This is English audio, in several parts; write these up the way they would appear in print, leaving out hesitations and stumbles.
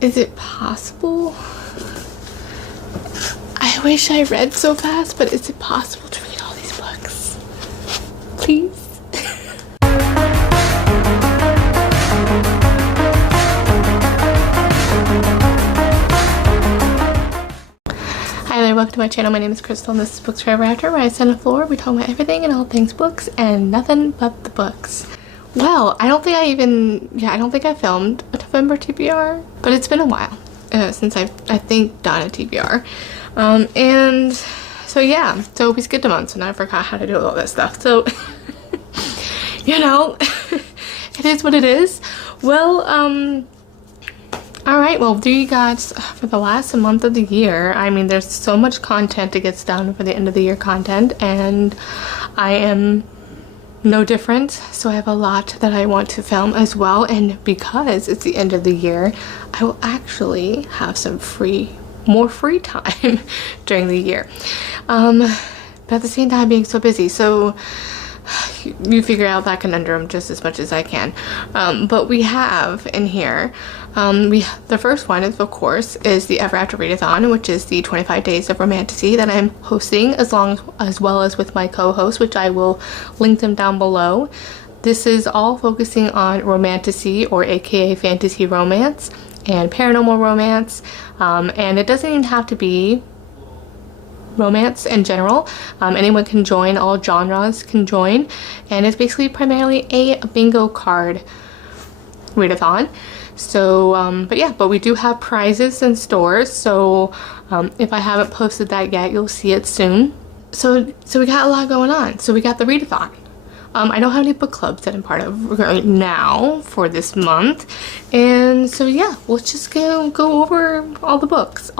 Is it possible? I wish I read so fast, but is it possible to read all these books? Please? Hi there, welcome to my channel. My name is Crystal and this is Books Forever After, where I sit on the floor, we talk about everything and all things books and nothing but the books. Well, I don't think I filmed a November TBR, but it's been a while since I think done a TBR. And so yeah, so we skipped a month, so now I forgot how to do all this stuff. So, you know, it is what it is. Well, alright, well, there you guys, for the last month of the year, I mean, there's so much content that gets done for the end of the year content, and I am no different, so I have a lot that I want to film as well. And because it's the end of the year, I will actually have some more free time during the year, but at the same time being so busy, so you figure out that conundrum just as much as I can. But we have in here, the first one is, of course, is the Ever After Readathon, which is the 25 days of Romantasy that I'm hosting as well as with my co-host, which I will link them down below. This is all focusing on Romantasy, or aka fantasy romance and paranormal romance, and it doesn't even have to be romance in general. Anyone can join, all genres can join, and it's basically primarily a bingo card readathon. So but we do have prizes in stores, so if I haven't posted that yet, you'll see it soon. So we got a lot going on. So we got the readathon. I don't have any book clubs that I'm part of right now for this month, and so yeah, let's just go over all the books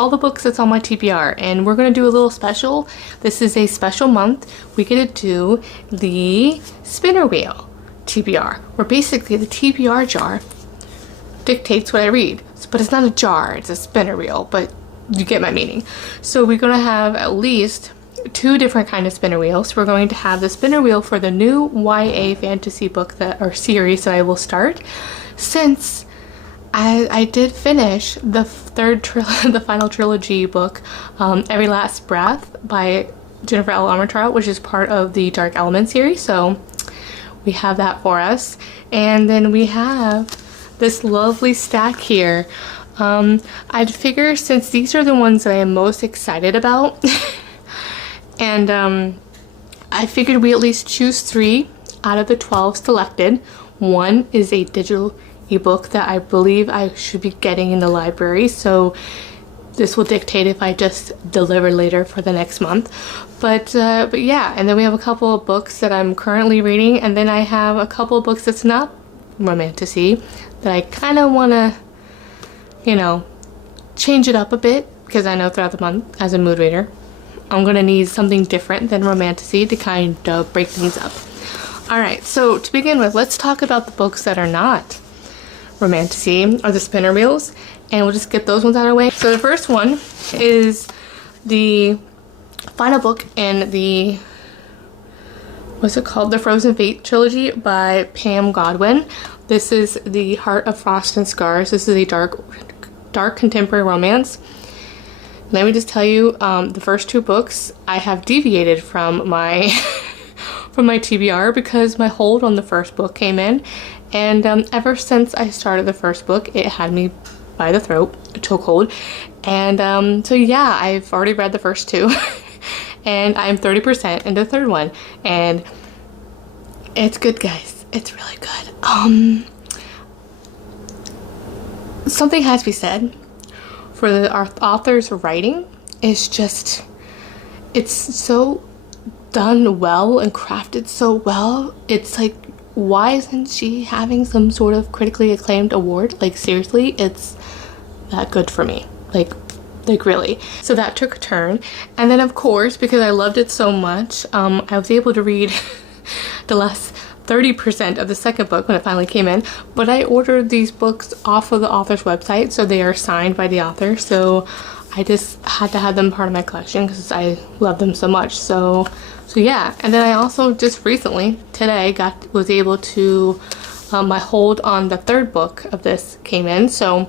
that's on my TBR, and we're gonna do a little special. This is a special month. We get to do the spinner wheel TBR, where basically the TBR jar dictates what I read, but it's not a jar, it's a spinner wheel, but you get my meaning. So we're gonna have at least 2 different kind of spinner wheels. We're going to have the spinner wheel for the new YA fantasy book or series that I will start, since I did finish the the final trilogy book, Every Last Breath by Jennifer L. Armentrout, which is part of the Dark Element series. So we have that for us, and then we have this lovely stack here. I'd figure, since these are the ones that I am most excited about, and I figured we at least choose 3 out of the 12 selected. One is a digital ebook that I believe I should be getting in the library, so this will dictate if I just deliver later for the next month. But yeah, and then we have a couple of books that I'm currently reading, and then I have a couple of books that's not Romantasy that I kind of want to, you know, change it up a bit, because I know throughout the month, as a mood reader, I'm gonna need something different than Romantasy to kind of break things up. Alright, so to begin with, let's talk about the books that are not Romantasy, or the spinner wheels, and we'll just get those ones out of the way. So the first one is the final book in the, what's it called? The Frozen Fate trilogy by Pam Godwin. This is The Heart of Frost and Scars. This is a dark contemporary romance. Let me just tell you, the first 2 books I have deviated from my from my TBR because my hold on the first book came in, and ever since I started the first book, it had me by the throat, a chokehold, and so yeah, I've already read the first 2, and I'm 30% into the third one, and it's good, guys. It's really good. Something has to be said for the author's writing. Is just, it's so done well and crafted so well. It's like, why isn't she having some sort of critically acclaimed award? Like, seriously, it's that good for me. Like really. So that took a turn, and then of course, because I loved it so much, I was able to read the last 30% of the second book when it finally came in, but I ordered these books off of the author's website, so they are signed by the author, so I just had to have them part of my collection because I love them so much. So yeah, and then I also just recently, today, was able to, my hold on the third book of this came in, so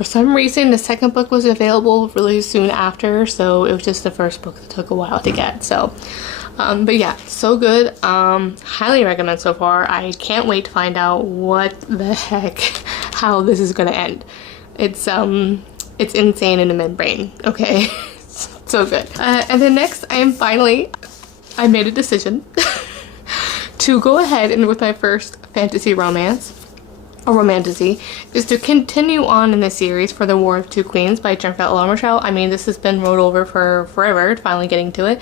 For some reason, the second book was available really soon after, so it was just the first book that took a while to get. So, but yeah, so good. Highly recommend so far. I can't wait to find out what the heck, how this is gonna end. It's insane in the midbrain, okay? So good. And then next, I made a decision to go ahead and with my first fantasy romance, or Romantasy, is to continue on in the series for the War of Two Queens by Jennifer Romantasy. I mean, this has been rolled over for forever, finally getting to it.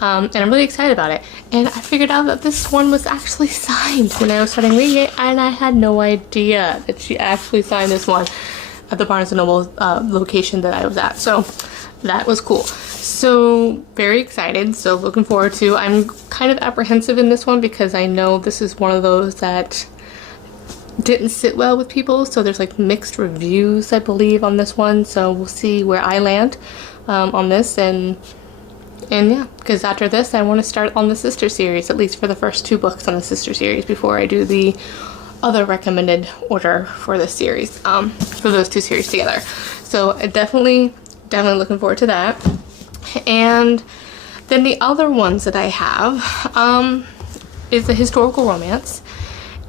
And I'm really excited about it. And I figured out that this one was actually signed when I was starting reading it, and I had no idea that she actually signed this one at the Barnes & Noble location that I was at. So that was cool. So very excited. So looking forward to. I'm kind of apprehensive in this one because I know this is one of those that didn't sit well with people. So there's like mixed reviews, I believe, on this one. So we'll see where I land on this. And yeah, because after this I want to start on the sister series, at least for the first 2 books on the sister series before I do the other recommended order for this series, for those 2 series together. So I definitely looking forward to that. And then the other ones that I have is a historical romance.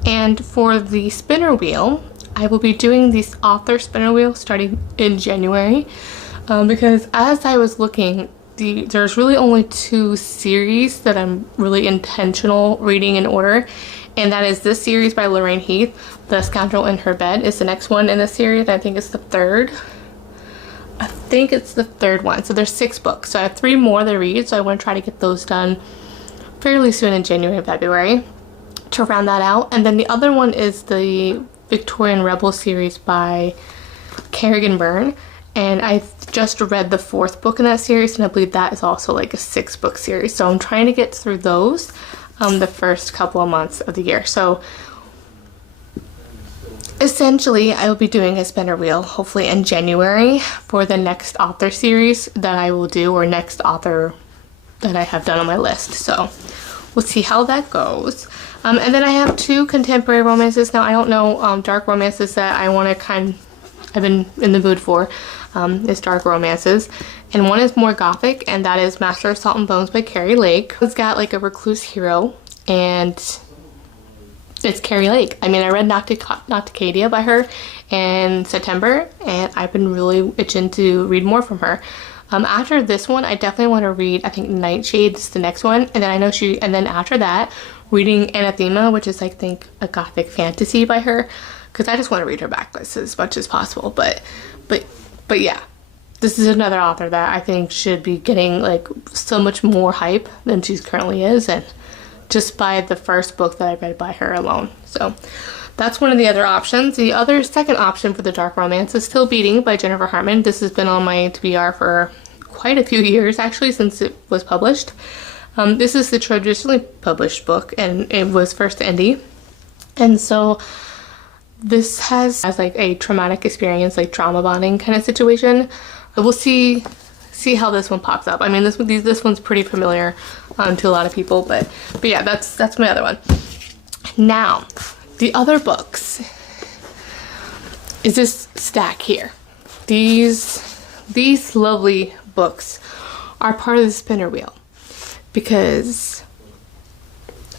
And for the spinner wheel, I will be doing this author spinner wheel starting in January, because as I was looking, there's really only 2 series that I'm really intentional reading in order, and that is this series by Lorraine Heath, The Scoundrel in Her Bed is the next one in the series. I think it's the third. I think it's the 3rd one. So there's 6 books. So I have 3 more to read, so I want to try to get those done fairly soon in January and February to round that out. And then the other one is the Victorian Rebel series by Kerrigan Byrne. And I just read the 4th book in that series, and I believe that is also like a 6-book series. So I'm trying to get through those the first couple of months of the year. So essentially, I will be doing a spinner wheel hopefully in January for the next author series that I will do, or next author that I have done on my list. So we'll see how that goes. And then I have 2 contemporary romances. Now I don't know dark romances that I want to I've been in the mood for. Is dark romances, and one is more gothic, and that is Master of Salt and Bones by Carrie Lake. It's got like a recluse hero, and it's Carrie Lake. I mean, I read Nocticadia by her in September, and I've been really itching to read more from her. After this one, I definitely want to read, I think, Nightshade is the next one, and then I know and then after that, reading Anathema, which is, I think, a gothic fantasy by her, because I just want to read her backlist as much as possible. But yeah, this is another author that I think should be getting like so much more hype than she currently is, and just by the first book that I read by her alone. So that's one of the other options. The other second option for the dark romance is Still Beating by Jennifer Hartman. This has been on my TBR for quite a few years, actually, since it was published. This is the traditionally published book, and it was first indie. And so this has like a traumatic experience, like trauma bonding kind of situation. We'll see how this one pops up. I mean, this one's pretty familiar to a lot of people, but yeah, that's my other one. Now, the other books is this stack here. These lovely books are part of the spinner wheel because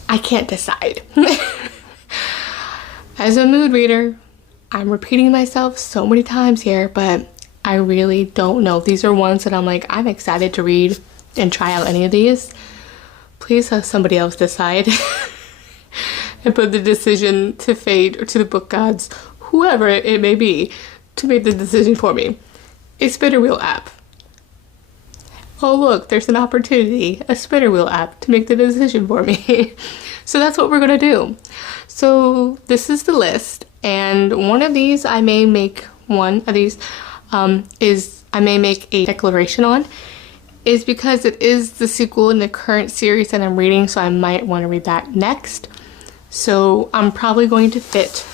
I can't decide. As a mood reader, I'm repeating myself so many times here, but I really don't know. These are ones that I'm like, I'm excited to read and try out any of these. Please have somebody else decide and put the decision to fate or to the book gods, whoever it may be, to make the decision for me. A spinner wheel app. Oh look, there's an opportunity, a spinner wheel app to make the decision for me. So that's what we're gonna do. So this is the list, and one of these I may make I may make a declaration on, is because it is the sequel in the current series that I'm reading, so I might want to read that next. So I'm probably going to fit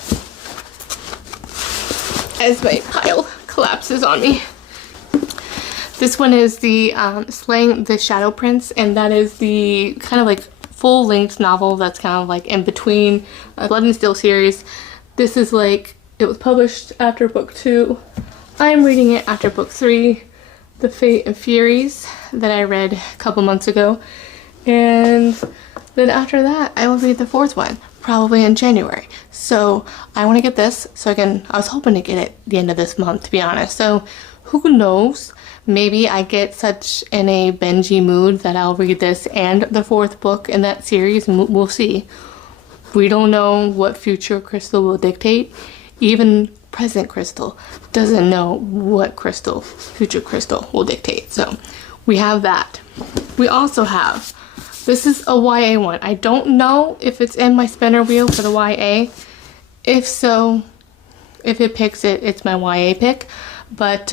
as my pile collapses on me. This one is the Slaying the Shadow Prince, and that is the kind of like full-length novel that's kind of like in between Blood and Steel series. This is like, it was published after book 2 I'm reading it after book 3, The Fate and Furies, that I read a couple months ago. And then after that, I will read the 4th one, probably in January. So I want to get this, so I was hoping to get it the end of this month, to be honest. So who knows? Maybe I get such in a bingey mood that I'll read this and the 4th book in that series, and we'll see. We don't know what future Crystal will dictate. Even present Crystal doesn't know what future Crystal will dictate. So we have that. We also have, this is a YA one. I don't know if it's in my spinner wheel for the YA. If so, if it picks it, it's my YA pick. But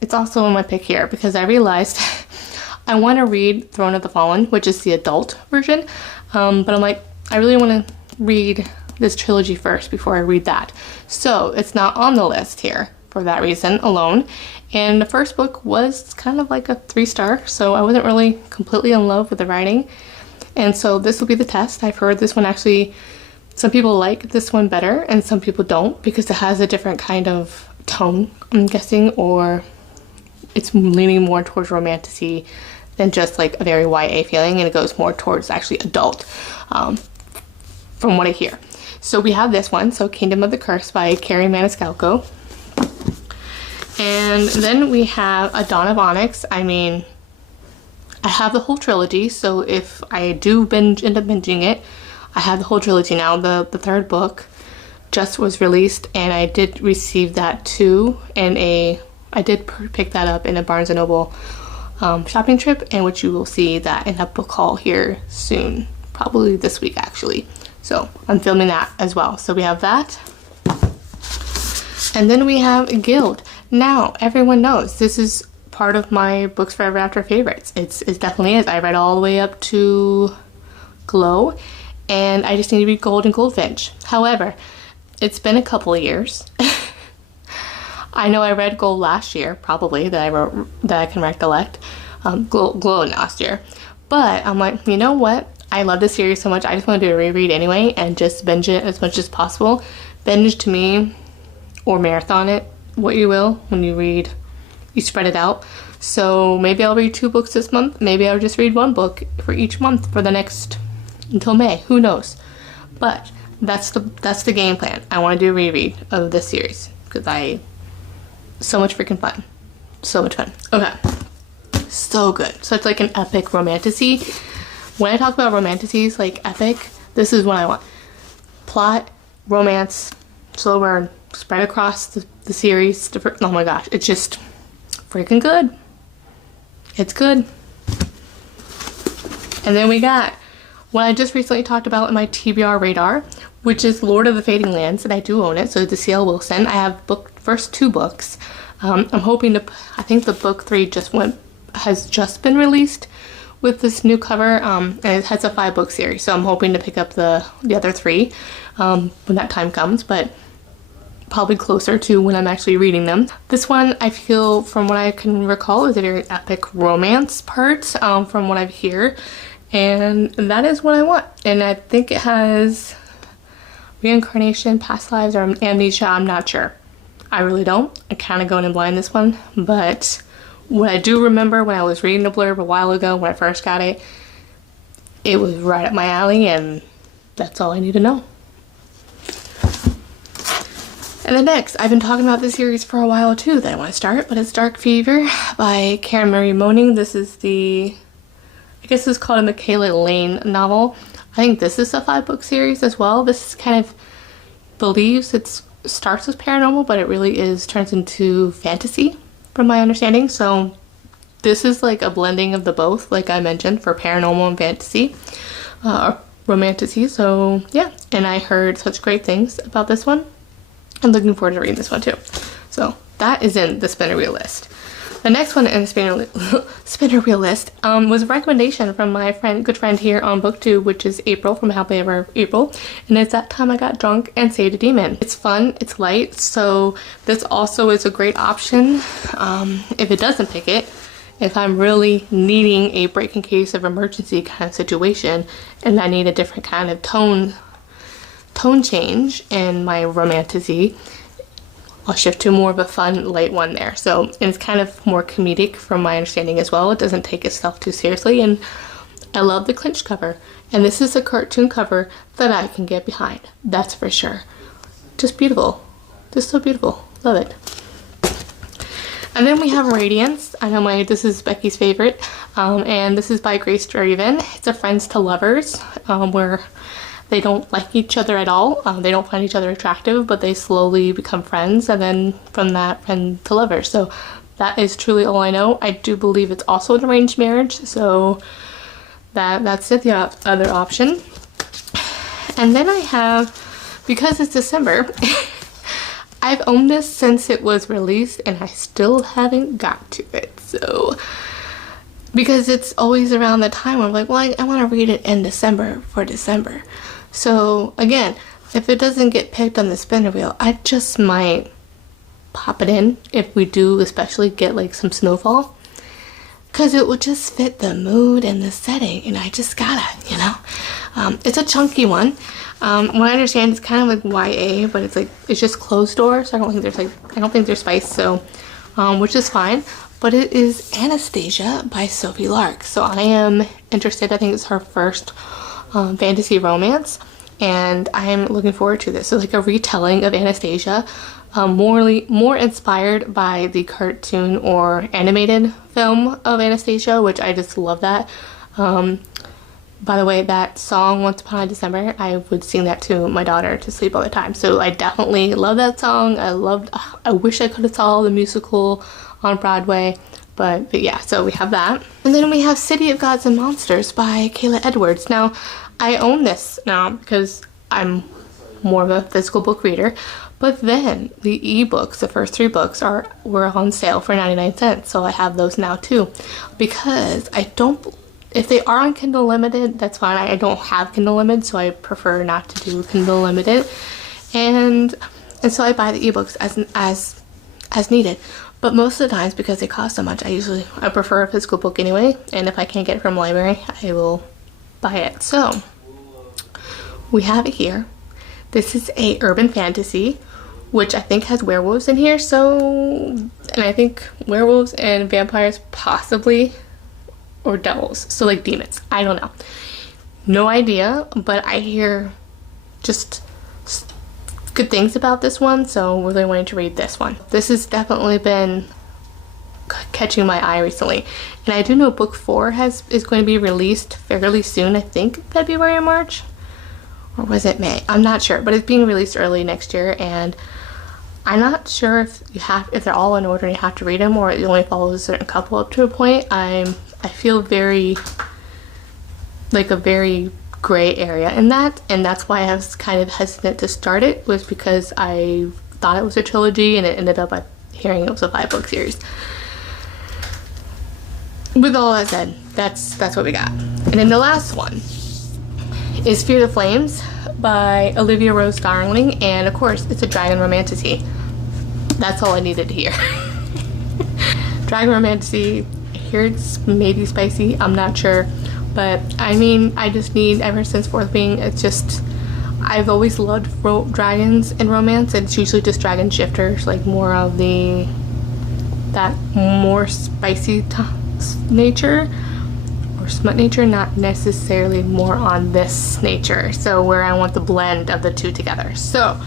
it's also in my pick here because I realized I want to read Throne of the Fallen, which is the adult version. But I'm like, I really want to read this trilogy first before I read that. So it's not on the list here for that reason alone. And the first book was kind of like a 3-star, so I wasn't really completely in love with the writing. And so this will be the test. I've heard this one actually, some people like this one better and some people don't because it has a different kind of tone, I'm guessing, or it's leaning more towards romantasy than just like a very YA feeling, and it goes more towards actually adult from what I hear. So we have this one, so Kingdom of the Curse by Carrie Maniscalco. And then we have A Dawn of Onyx. I mean, I have the whole trilogy, so if I do end up binging it, I have the whole trilogy now. The 3rd book just was released, and I did receive that too, and I did pick that up in a Barnes & Noble shopping trip, and which you will see that in a book haul here soon, probably this week actually. So I'm filming that as well. So we have that. And then we have Guild. Now, everyone knows this is part of my Books Forever After favorites. It definitely is. I read all the way up to Glow, and I just need to read Gold and Goldfinch. However, it's been a couple of years. I know I read Gold last year, probably, that I can recollect. Glow last year. But I'm like, you know what? I love this series so much, I just want to do a reread anyway and just binge it as much as possible. Binge to me, or marathon it, what you will, when you read, you spread it out. So maybe I'll read 2 books this month, maybe I'll just read 1 book for each month for the next, until May, who knows. But that's the game plan. I want to do a reread of this series, because so much freaking fun. So much fun. Okay. So good. So it's like an epic romantasy. When I talk about romantasies, like epic, this is what I want. Plot, romance, slow burn, spread across the series. Oh my gosh, it's just freaking good. It's good. And then we got what I just recently talked about in my TBR radar, which is Lord of the Fading Lands, and I do own it, so it's C.L. Wilson. I have first 2 books. I'm hoping to, I think the book 3 has just been released with this new cover, and it has a 5-book series, so I'm hoping to pick up the other 3 when that time comes, but probably closer to when I'm actually reading them. This one, I feel, from what I can recall, is a very epic romance part, from what I hear, and that is what I want. And I think it has reincarnation, past lives, or amnesia, I'm not sure. I really don't. I kind of going in blind this one, but what I do remember when I was reading the blurb a while ago when I first got it, it was right up my alley, and that's all I need to know. And then next, I've been talking about this series for a while too that I want to start, but it's Dark Fever by Karen Marie Moning. This is I guess it's called a Michaela Lane novel. I think this is a 5-book series as well. This kind of believes it starts as paranormal, but it really turns into fantasy, from my understanding. So this is like a blending of the both, like I mentioned, for paranormal and fantasy, romantasy. So yeah, and I heard such great things about this one. I'm looking forward to reading this one too. So that is in the spinner wheel list. The next one in the spinner wheel list was a recommendation from my good friend here on BookTube, which is April from Happily Ever April, and it's That Time I Got Drunk and Saved a Demon. It's fun, it's light, so this also is a great option if it doesn't pick it. If I'm really needing a break in case of emergency kind of situation and I need a different kind of tone change in my romantasy, I'll shift to more of a fun, light one there. So, and it's kind of more comedic from my understanding as well. It doesn't take itself too seriously, and I love the clinch cover. And this is a cartoon cover that I can get behind. That's for sure. Just beautiful. Just so beautiful. Love it. And then we have Radiance. I know this is Becky's favorite. And this is by Grace Draven. It's a friends to lovers, where they don't like each other at all. They don't find each other attractive, but they slowly become friends, and then from that, friend to lovers. So that is truly all I know. I do believe it's also an arranged marriage, so that's it, the other option. And then I have, because it's December, I've owned this since it was released, and I still haven't got to it. So, because it's always around the time where I'm like, well, I want to read it in December for December. So again, if it doesn't get picked on the spinner wheel, I just might pop it in if we do especially get like some snowfall, because it would just fit the mood and the setting, and I just gotta, you know. It's a chunky one. What I understand, it's kind of like YA, but it's just closed door, so I don't think there's spice, so which is fine. But it is Anastasia by Sophie Lark, so I am interested. I think it's her first fantasy romance, and I'm looking forward to this. So like a retelling of Anastasia, more inspired by the cartoon or animated film of Anastasia, which I just love that. By the way, that song, Once Upon a December, I would sing that to my daughter to sleep all the time. So I definitely love that song. I wish I could have saw the musical on Broadway, but yeah, so we have that. And then we have City of Gods and Monsters by Kayla Edwards. Now, I own this now because I'm more of a physical book reader, but then the ebooks, the first 3 books were on sale for 99 cents, so I have those now too, because if they are on Kindle Limited, that's fine. I don't have Kindle Limited, so I prefer not to do Kindle Limited, and so I buy the ebooks as needed. But most of the times, because they cost so much, I prefer a physical book anyway, and if I can't get it from a library, I will buy it. So we have it here. This is a urban fantasy, which I think has werewolves in here, and I think werewolves and vampires possibly, or devils, so like demons. I don't know. No idea, but I hear just good things about this one, so really wanted to read this one. This has definitely been catching my eye recently, and I do know book 4 is going to be released fairly soon. I think February or March, or was it May? I'm not sure, but it's being released early next year, and I'm not sure if they're all in order and you have to read them, or it only follows a certain couple up to a point. I feel very gray area in that, and that's why I was kind of hesitant to start it, was because I thought it was a trilogy and it ended up hearing it was a 5-book series. With all that said, that's what we got. And then the last one is Fear the Flames by Olivia Rose Darling, and of course it's a dragon romantasy. That's all I needed to hear. Dragon romantasy, I hear it's maybe spicy, I'm not sure. But I mean, I just need, ever since 4th Wing, it's just, I've always loved dragons in romance. It's usually just dragon shifters, like more of that more spicy nature or smut nature, not necessarily more on this nature. So where I want the blend of the two together. So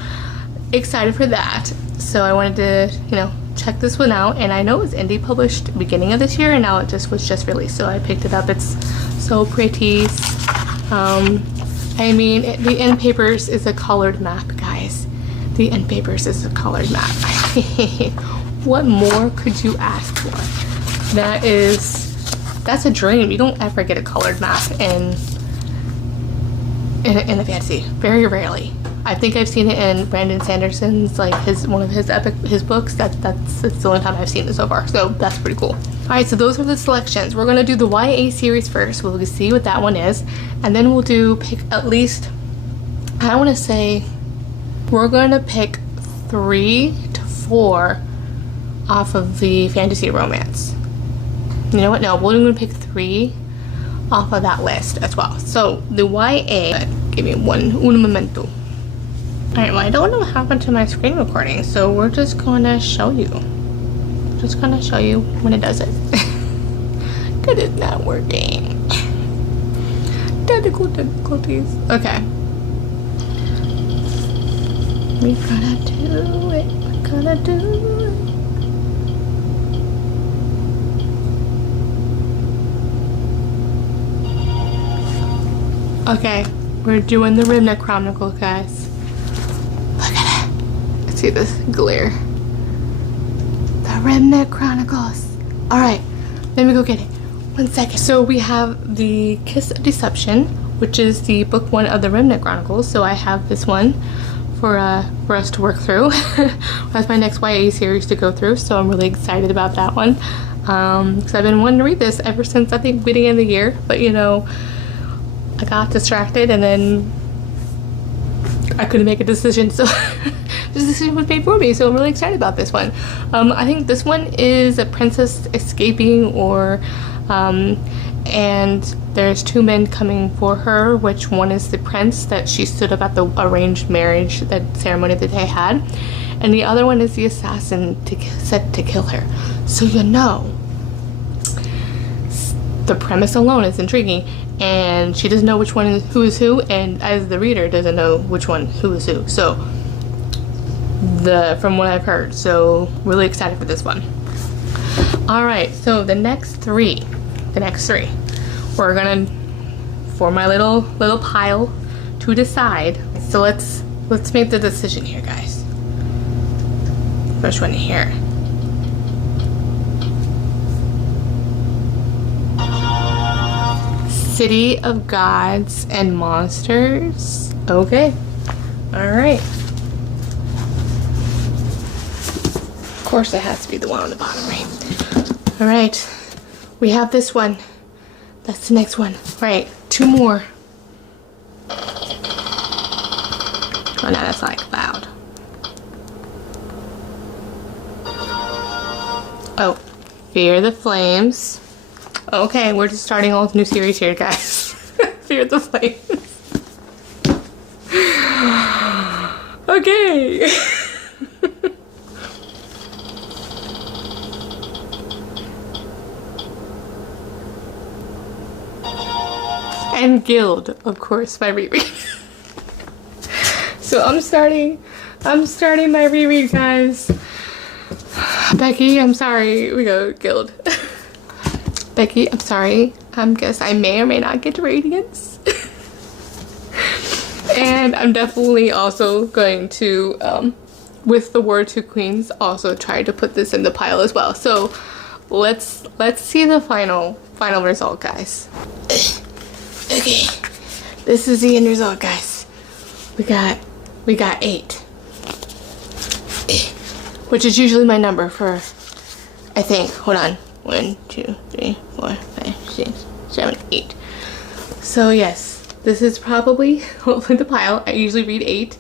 excited for that. So I wanted to, check this one out, and I know it was indie published beginning of this year, and now it was just released, so I picked it up. It's so pretty. I mean, the end papers is a colored map, guys. The end papers is a colored map. What more could you ask for? That's a dream. You don't ever get a colored map in a fantasy. Very rarely. I think I've seen it in Brandon Sanderson's, like one of his books. That's the only time I've seen it so far. So that's pretty cool. Alright, so those are the selections. We're gonna do the YA series first. We'll see what that one is, and then we'll pick at least, I want to say, we're gonna pick 3 to 4 off of the fantasy romance. You know what? No, we're gonna pick 3 off of that list as well. So the YA, give me un momento. Alright, well, I don't know what happened to my screen recording, so we're just gonna show you. Just gonna show you when it does it. That is not working. Technical difficulties. Okay. We're gonna do it. We're gonna do it. Okay, we're doing the Redneck Chronicles, guys. Look at it. See this glare. The Redneck Chronicles. Alright, let me go get it. 1 second. So we have the Kiss of Deception, which is the book 1 of the Redneck Chronicles. So I have this one for us to work through. That's my next YA series to go through, so I'm really excited about that one. Because I've been wanting to read this ever since, I think, beginning of the year. But, you know, I got distracted and then I couldn't make a decision, so this decision was made for me, so I'm really excited about this one. I think this one is a princess escaping, or and there's 2 men coming for her, which one is the prince that she stood up at the arranged marriage, that ceremony that they had, and the other one is the assassin set to kill her. So you know, the premise alone is intriguing, and she doesn't know which one is who, and as the reader doesn't know which one who is who. So from what I've heard, so really excited for this one. All right, so the next three, we're gonna form my little pile to decide. So let's make the decision here, guys. First one here. City of Gods and Monsters. Okay. All right. Of course it has to be the one on the bottom, right? All right. We have this one. That's the next one. Right. 2 more. Oh, now that's like loud. Oh, Fear the Flames. Okay, we're just starting a whole new series here, guys. Fear the Flames. Okay. And Guild, of course, my reread. So I'm starting my reread, guys. Becky, I'm sorry. We go Guild. Becky, I'm sorry. Guess I may or may not get Radiance. And I'm definitely also going to, with the War 2 Queens, also try to put this in the pile as well. So let's see the final result, guys. Okay, this is the end result, guys. We got 8, which is usually my number for, I think. Hold on. 1, 2, 3, 4, 5, 6, 7, 8. So yes, this is probably hopefully the pile. I usually read 8,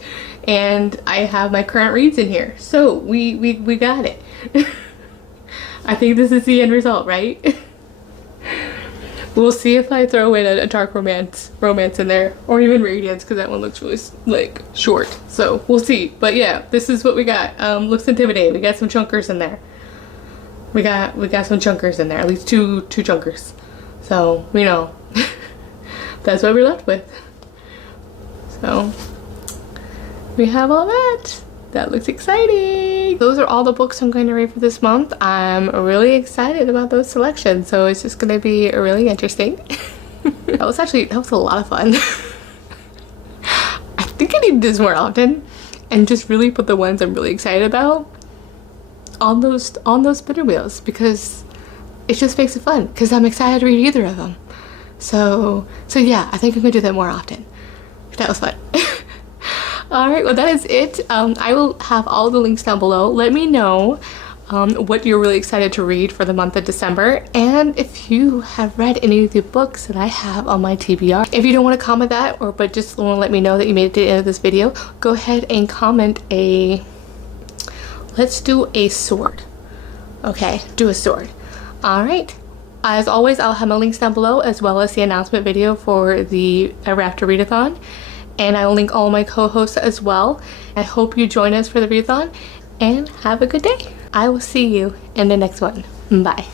and I have my current reads in here. So we got it. I think this is the end result, right? We'll see if I throw in a dark romance in there, or even Radiance, because that one looks really like short. So we'll see. But yeah, this is what we got. Looks intimidating. We got some chunkers in there. We got some chunkers in there, at least two chunkers. So, you know, that's what we're left with. So, we have all that. That looks exciting. Those are all the books I'm going to read for this month. I'm really excited about those selections, so it's just going to be really interesting. That was a lot of fun. I think I need to do this more often and just really put the ones I'm really excited about on those spinner wheels, because it just makes it fun, because I'm excited to read either of them. So yeah, I think I'm gonna do that more often. That was fun. Alright, well that is it. I will have all the links down below. Let me know what you're really excited to read for the month of December, and if you have read any of the books that I have on my TBR. If you don't want to comment that, but just want to let me know that you made it to the end of this video, go ahead and comment let's do a sword. Okay, do a sword. Alright. As always, I'll have my links down below, as well as the announcement video for the Ever After Readathon. and I will link all my co-hosts as well. I hope you join us for the readathon, and have a good day. I will see you in the next one. Bye.